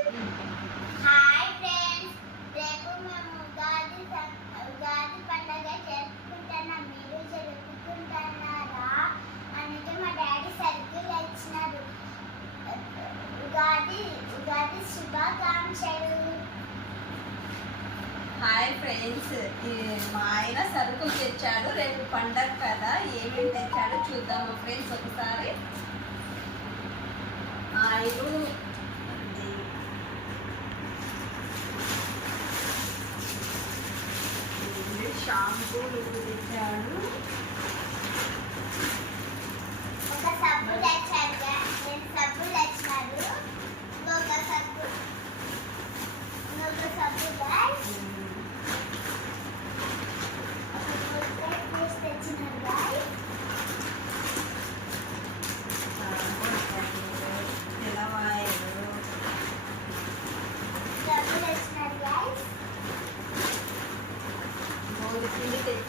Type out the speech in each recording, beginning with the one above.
Hi friends రేపు మేము ఉగాది ఉగాది పండగ జరుపుకుంటున్నాం మీరు జరుపుకుంటున్నారా? అందుకే మా డాడీ ఇచ్చినారు ఉగాది ఉగాది శుభాకాంక్షలు. హాయ్ ఫ్రెండ్స్ మా ఆయన సరుకులు తెచ్చాడు. రేపు పండగ కదా. ఏమేమి తెచ్చాడో చూద్దాము ఫ్రెండ్స్ ఒకసారి. ఆయిలు ఇది షాంపూలు ఒక సబ్బు తెచ్చారు రెండు సబ్బులు తెచ్చినారు ఇంకొక సబ్బు ఇంకొక సబ్బు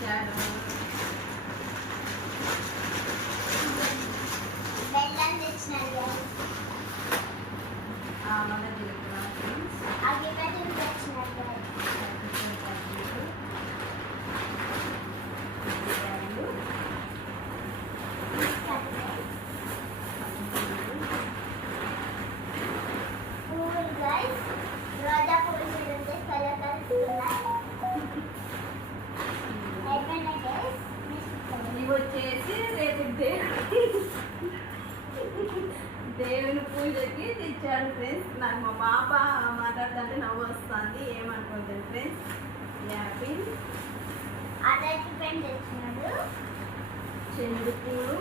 Yeah. వచ్చేసి రేపు దేవుని దేవుని పూజకి తెచ్చాడు ఫ్రెండ్స్ నాకు మా పాప మాట్లాడుతుంటే నవ్వు వస్తుంది. ఏమనుకోలేదు ఫ్రెండ్స్ యాపిల్ అదైతే పెన్ తెచ్చినాడు. చెండు పూలు.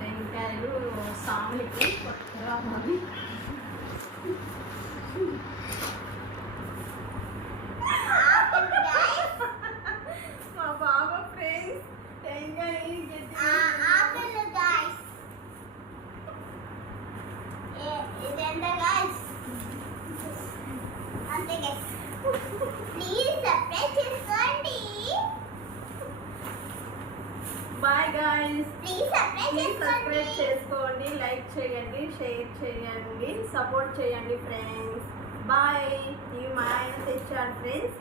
టెంకాయలు సాములకి కొత్తగా ఉంది. బాయ్ గాయస్ ప్లీజ్ సబ్స్క్రైబ్ చేసుకోండి. లైక్ చేయండి షేర్ చేయండి సపోర్ట్ చేయండి ఫ్రెండ్స్ బాయ్ ఇవి మా ఆయన తెచ్చాడు ఫ్రెండ్స్